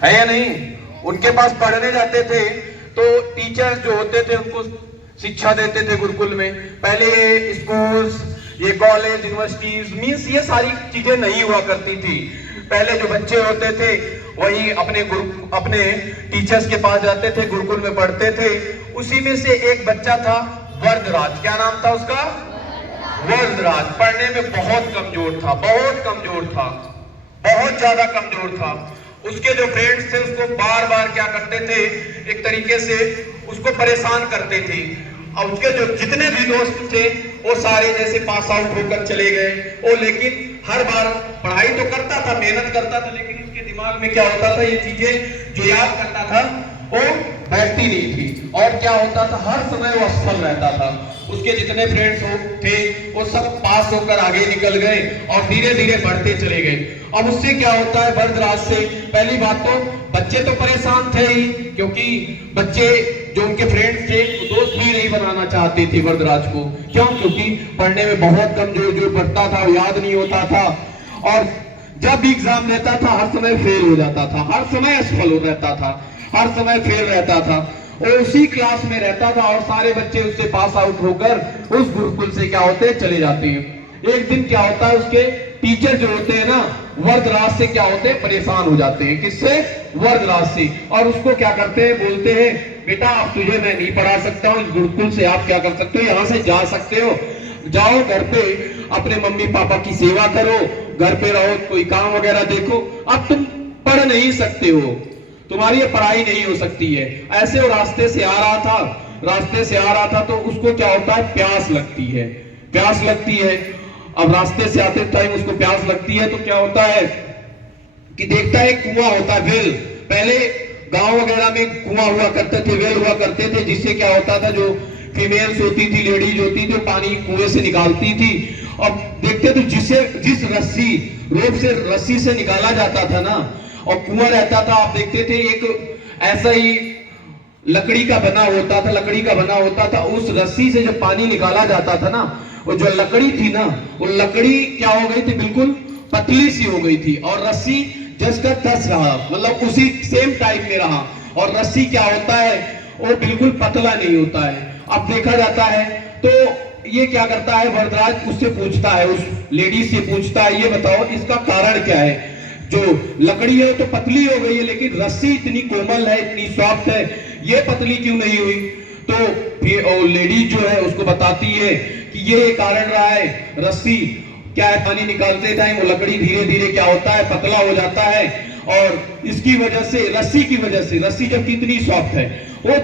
है या नहीं? उनके पास पढ़ने जाते थे तो टीचर्स जो होते थे उनको शिक्षा देते थे गुरुकुल में। पहले ये स्कूल्स, ये कॉलेज, यूनिवर्सिटीज मींस ये सारी चीजें नहीं हुआ करती थी। पहले जो बच्चे होते थे वही अपने टीचर्स के पास जाते थे, गुरुकुल में पढ़ते थे। उसी में से एक बच्चा था वरदराज। क्या नाम था उसका? वरदराज। पढ़ने में बहुत कमजोर था, बहुत कमजोर था, बहुत ज्यादा कमजोर था। उसके जो फ्रेंड्स थे उसको बार बार क्या करते थे, एक तरीके से उसको परेशान करते थे। और उसके जो जितने भी दोस्त थे वो सारे जैसे पास आउट होकर चले गए। वो लेकिन हर बार पढ़ाई तो करता था, मेहनत करता था, लेकिन उसके दिमाग में क्या होता था, ये चीजें जो याद करता था वो बैठती नहीं थी। और क्या होता था, हर समय वो असफल रहता था। उसके जितने फ्रेंड्स थे वो सब पास होकर आगे निकल गए और धीरे धीरे बढ़ते चले गए। अब उससे क्या होता है, वरदराज से पहली बात तो बच्चे तो परेशान थे ही, क्योंकि बच्चे जो उनके फ्रेंड्स थे वो दोस्त भी नहीं बनाना चाहते थे वरदराज को। क्यों? क्योंकि पढ़ने में बहुत कमजोर, जो पढ़ता था वो याद नहीं होता था, और जब भी एग्जाम देता था हर समय फेल हो जाता था, हर समय असफल हो रहता था, हर समय फेल रहता था। वो उसी क्लास में रहता था और सारे बच्चे उससे पास आउट होकर उस गुरुकुल से क्या होते हैं, चले जाते हैं। एक दिन क्या होता है, उसके टीचर जो होते हैं ना वरदराज से क्या होते हैं, परेशान हो जाते हैं। किससे? वरदराज से। और उसको क्या करते हैं, बोलते हैं बेटा अब तुझे मैं नहीं पढ़ा सकता हूँ, इस गुरुकुल से आप क्या कर सकते हो, यहाँ से जा सकते हो, जाओ घर पे अपने मम्मी पापा की सेवा करो, घर पे रहो, कोई काम वगैरह देखो, अब तुम पढ़ नहीं सकते हो, तुम्हारी ये पढ़ाई नहीं हो सकती है। ऐसे वो रास्ते से आ रहा था तो उसको क्या होता है, प्यास लगती है, प्यास लगती है। अब रास्ते से आते टाइम उसको प्यास लगती है तो क्या होता है कि देखता है कुआं होता है, वेल। पहले गांव वगैरह में कुआं हुआ करते थे, वेल हुआ करते थे, जिससे क्या होता था, जो फीमेल्स होती थी, लेडीज होती थी, पानी कुएं से निकालती थी। अब देखते थे जिस रस्सी, रोप से रस्सी से निकाला जाता था ना, और कुआं रहता था, आप देखते थे एक ऐसा ही लकड़ी का बना होता था, उस रस्सी से जब पानी निकाला जाता था ना, वो जो लकड़ी थी ना, वो लकड़ी क्या हो गई थी, बिल्कुल पतली सी हो गई थी, और रस्सी जस का तस रहा, मतलब उसी सेम टाइप में रहा। और रस्सी क्या होता है, वो बिल्कुल पतला नहीं होता है। अब देखा जाता है तो ये क्या करता है, वरदराज उससे पूछता है, उस लेडी से पूछता है, ये बताओ इसका कारण क्या है, जो लकड़ी है तो पतली हो गई है, लेकिन रस्सी इतनी कोमल है, इतनी सॉफ्ट है, ये पतली क्यों नहीं हुई? तो फिर लेडी जो है उसको बताती है कि ये कारण रहा है, रस्सी क्या है, पानी निकालते टाइम वो लकड़ी धीरे धीरे क्या होता है, पतला हो जाता है, और इसकी वजह से, रस्सी की वजह से, रस्सी जब कितनी सॉफ्ट है, वो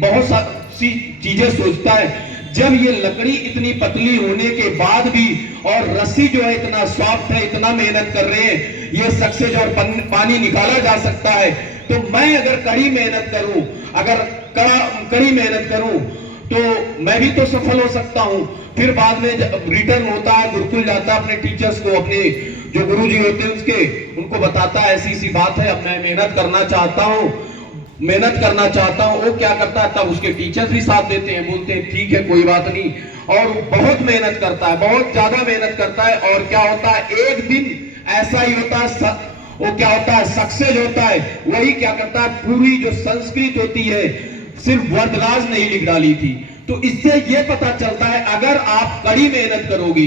बहुत सी चीजें सोचता है। जब ये लकड़ी इतनी पतली होने के बाद भी और रस्सी जो है इतना सॉफ्ट है, इतना मेहनत कर रहे हैं, ये सक्सेस और पानी निकाला जा सकता है, तो मैं अगर कड़ी मेहनत करूं, कड़ी मेहनत करूं तो मैं भी तो सफल हो सकता हूं। फिर बाद में जब रिटर्न होता है, गुरुकुल जाता है, अपने टीचर्स को, अपने जो गुरुजी होते हैं उनको बताता है ऐसी सी बात है, अब मैं मेहनत करना चाहता हूं। वो क्या करता है, तब उसके टीचर्स भी साथ देते हैं, बोलते हैं ठीक है कोई बात नहीं, और बहुत मेहनत करता है, बहुत ज्यादा मेहनत करता है। और क्या होता है, एक दिन ऐसा ही होता है, वो क्या होता है, सक्सेस होता है। वही क्या करता है, पूरी जो संस्कृत होती है सिर्फ वरदराज ने ही लिख डाली थी। तो इससे यह पता चलता है, अगर आप कड़ी मेहनत करोगे,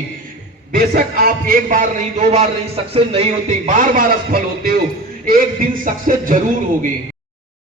बेशक आप एक बार नहीं, दो बार नहीं सक्सेस नहीं होते, बार बार असफल होते हो, एक दिन सक्सेस जरूर होगे।